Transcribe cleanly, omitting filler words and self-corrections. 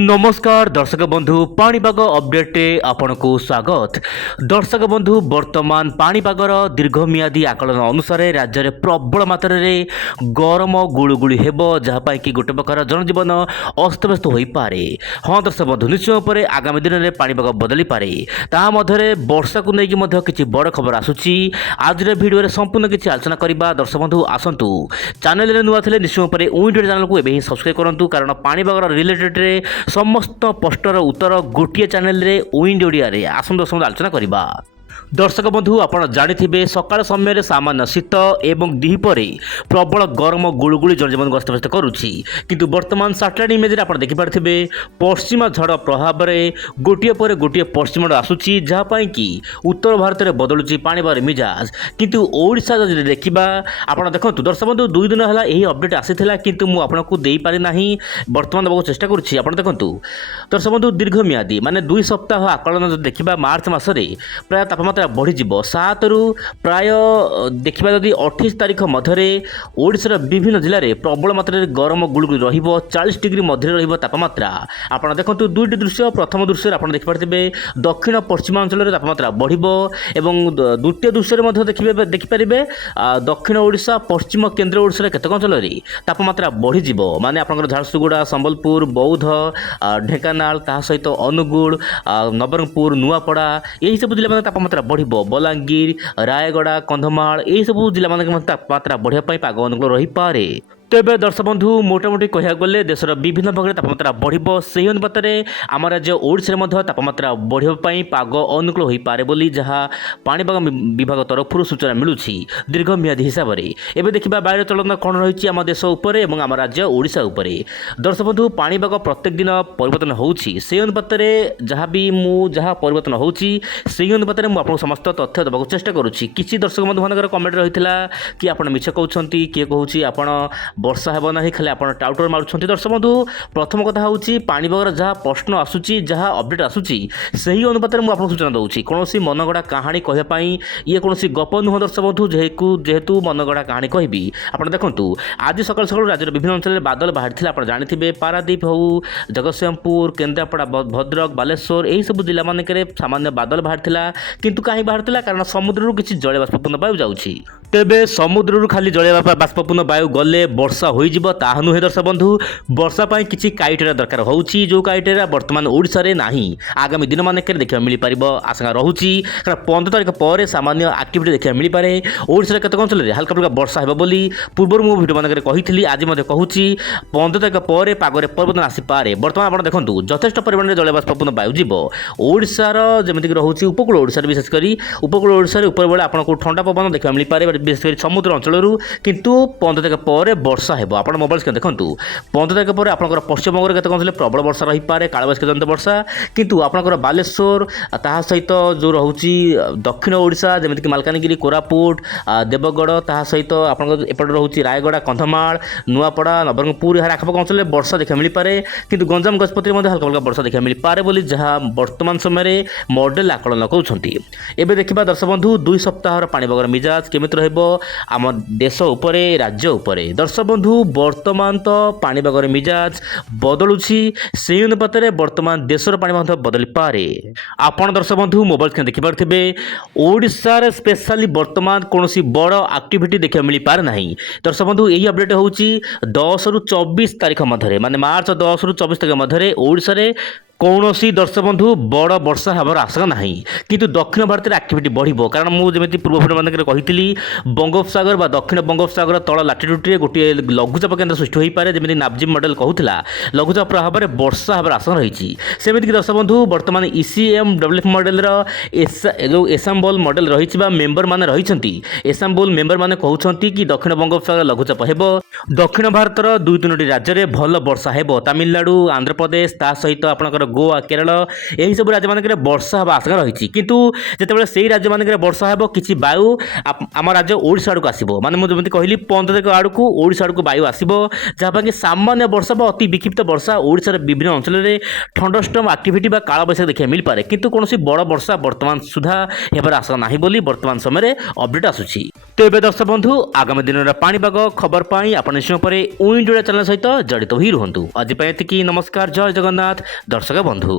नमस्कार दर्शक बंधु पाणीपाग अपडेटे आपनको स्वागत। दर्शक बंधु वर्तमान पाणीपागर दीर्घमियादी आकलन अनुसार राज्य में प्रबल मात्रा रे गरम गुळुगुळी हेब जहाँपाई कि गोटे प्रकार जनजीवन अस्तव्यस्त हो पारे। हाँ दर्शक बंधु निश्चय पर आगामी दिन में पाणीपाग बदली पारे। ता मध्य वर्षा को लेकिन किसी बड़ खबर आसूची। आज भिडियो संपूर्ण किसी आलोचना करवा। दर्शक बंधु आसतु चैनल नुआ थे निश्चय पर उइंडियो चैनल को एवं सब्सक्राइब करूँ कारण पाणीपागर रिलेटेड समस्त प्रश्नर उत्तर गोटे चैनल रे विंड ओडिया रे आसंत आलोचना करवा। दर्शक बंधु आपड़ जानी सकाळ समय सामान्य शीत एवं दिपरे प्रबल गरम गुळुगुळी जनजीवन अस्तव्यस्त करुच्ची। किंतु वर्तमान सैटेलाइट इमेज आप देखिपारे पश्चिमा झड़ प्रभाव में गोटे पर गोटे पश्चिम आसूची जहाँपाई कि उत्तर भारत में बदलुची पाणीपाग मिजाज। किंतु ओडिशा जदि देखा आप देखो दर्शक बंधु 2 दिन है यही अपडेट आसाला किंतु मुझे आपको दे पारि नाही बर्तमान देवाक चेष्टा करुच्ची। आप देखो दर्शक बंधु दीर्घमियादी माने 2 सप्ताह आकलन देखा मार्च मसरे प्राय तापमात्रा बढ़ी 7 रु प्राय देखा जदि 28 तारीख मध्य ओडिशार विभिन्न जिले में प्रबल मात्रा गरम गुळुगुळी रहिबो 40 डिग्री मध्य रहिबो तापमात्रा। आपन देखंतु दुईटी दृश्य प्रथम दृश्य आपन देखिपारे दक्षिण पश्चिमांचल में तापमात्रा बढ़िबो एवं द्वितीय दृश्य देखिपारे दक्षिण ओडिशा पश्चिम केन्द्र ओडिशा केतक अंचल में तापमात्रा बढ़ी जिवो माने आपनकर झारसुगुड़ा संबलपुर बौद्ध ढेंकानाल ता सहित अनुगुल नवरंगपुर नुआपड़ा यही सब जिला में तापमात्रा बढ़िबो। बलांगीर रायगड़ा कंधमाल यही सब जिला मान तापमात्रा बढ़िया पाग अनुकूल रही पारे। तेबे दर्शक बंधु मोटामोटी कह गले देशर विभिन्न भाग में तापमात्रा बढ़िबो से अनुपात में आम राज्य ओडिशा तापमात्रा बढ़िया पाग अनुकूल हो पारे बोली जहाँ पाणीपाग विभाग तरफ सूचना मिलूची दीर्घमियादी हिसाब से। एवं देखा वायु चलन कौन रही आम देश उपर एवं आम राज्य ओडिशा उपरे। दर्शक बंधु पाणीपाग प्रत्येक दिन परिवर्तन होउची से अनुपात में जहाँ भी जहाँ परिवर्तन होउची से अनुपात में मुझे समस्त तथ्य देवाक चेष्टा करुच्ची। किसी दर्शक बंधु मान कमेंट रही कि आप मिछ कहते किए कहूँ आप वर्षा हेब ना खाली आप टाउटर मारुंट। दर्शक बंधु प्रथम कथा हूँ पाणीपागर जहाँ प्रश्न आसूची जहाँ अपडेट आसूची से अनुपात में मुझे सूचना दूसरी कौन मनगढ़ा कहानी कहवाई ये कौन गप नुह। दर्शक बंधु जेहेतु मनगढ़ा कहानी कहबी आप देखूँ आज सकाल सकाल राज्य विभिन्न अंचल में बादल बाहरी आप जानते पारादीप हो जगतसिंहपुर केन्द्रापड़ा भद्रक बालेश्वर यही सब जिला मानक सामान्य बादल बाहरी किंतु कहीं बाहरी कारण समुद्र किसी जलीय बाष्पूर्ण वायु जाऊँगी। तेबे समुद्र खाली जलीय बाष्पूर्ण वायु गले वर्षा हो ताहा नुहे। दर्शक बंधु वर्षा पाई किसी क्राइटेरिया दरकार होउची जो क्राइटेरिया वर्तमान ओडिशा रे नाही आगामी दिन मानक देखा मिल पार आशंका रहुची कारण 15 तारीख पर सामान्य एक्टिविटी देखा मिल पारे। ओडिशा रे केतक अंचल रे हल्का फुल्का वर्षा हेबो बोली पूर्व मु वीडियो मानक कहिथिली आज मते कहूची 15 तारीख पर पागरे परिवर्तन आसी पारे। वर्तमान आपण देखंतु यथेष्ट परिमाण रे जलीय बाष्पूर्ण वायु जीवो ओडिशा रो जेमिति कि रहूची उपकूल ओडिशा विशेष करी उपकूल ओडिशा रे ऊपर बेले आपनको ठंडा पवन देखा मिल पारे विशेष करी समुद्र अंचल किंतु 15 तारीख पर वर्षा हेबो। आपण मोबाइल स्क्रीन देखंतु 15 तारीख पर आपनकर पश्चिम बंग केतक अंचल प्रबल वर्षा रही पारे कालबैशाखी जनित वर्षा किंतु आपनकर बालेश्वर ताहा सहित जो रहूची दक्षिण ओडिशा जेमिति कि मालकानगिरी कोरापुट देवगढ़ ताहा सहित आपनकर एपट रहूची रायगड़ा कंधमाल नुआपड़ा नवरंगपुर यार आखपाख अंचल वर्षा देखा मिल पारे किंतु गंजाम गजपति हल्का हल्का वर्षा देखा मिल पारे बोली जहाँ वर्तमान समय मॉडल आकलन कहते। एवं देखा दर्शक बंधु 2 सप्ताह पाणीपागर मिजाज केमिति रहबो आम देश उपरे राज्य उपरे। दर्शक बंधु वर्तमान तो पाणीपागर मिजाज बदलुची से अनुपात में वर्तमान देशर पाणीपाग बदली पारे। आपण दर्शक बंधु मोबाइल स्क्रीन देखिपारे ओडिशा स्पेशली वर्तमान कौन बड़ एक्टिविटी देखा मिल पारे ना। दर्शक बंधु यही अपडेट हूँ 10 रु 24 तारीख मध्य माने मार्च 10 रु 24 तारीख मध्य ओडिशा रे कौन सी दर्शक बंधु बड़ वर्षा हमार आशंका ना किंतु दक्षिण भारत में एक्टिविटी बढ़ो कारण मुझे पूर्व भिडियो मानक कही बंगोपसागर व दक्षिण बंगोपसागर तल लाटिट्यूड गोटे लघुचाप केन्द्र सृष्टि हो पाए जमी नापजिम मॉडल कहूला लघुचाप प्रभाव में वर्षा हमार आशंका रही सेमती दर्शक बंधु वर्तमान इसीएम डब्ल्यूएफ मॉडल जो एसाम्बल मॉडल रही मेम्बर मैंने रही एसाम्बल मेम्बर मैंने कहते कि दक्षिण बंगोपसागर लघुचाप हो दक्षिण भारतर 2-3 राज्य में भल वर्षा हो तमिलनाडु आंध्र प्रदेश ता सहित आपंकर गोवा केरल यही सब राज्य मानक वर्षा हवा आशंका रही किंतु जितेबाला से राज्य मानक वर्षा हो किसी वायु आम राज्य ओडिशा आड़क आसो माने मुझे कहली 15 तारीख आड़क ओडिशा आड़क वायु आसो जहाँपाई कि सामान्य वर्षा व अति विक्षिप्त वर्षा ओडिशार विभिन्न अंचल में ठंडस्टर्म एक्टिविटी कालबैशाखी देखा मिल पारे किंतु कौन बड़ वर्षा वर्तमान सुधा हेबार आशंका ना बोली वर्तमान समय अपडेट आसूची। ତେବେ ଦର୍ଶକ ବନ୍ଧୁ ଆଗାମୀ ଦିନର ପାଣିପାଗ ଖବର ପାଇଁ ଆପଣ ନିଶ୍ଚୟ ପରେ ୱିଣ୍ଡୋ ଚ୍ୟାନେଲ ସହିତ ଜଡ଼ିତ ହୋଇ ରୁହନ୍ତୁ। ଆଜି ପାଇଁ ଏତିକି, ନମସ୍କାର, ଜୟ ଜଗନ୍ନାଥ ଦର୍ଶକ ବନ୍ଧୁ।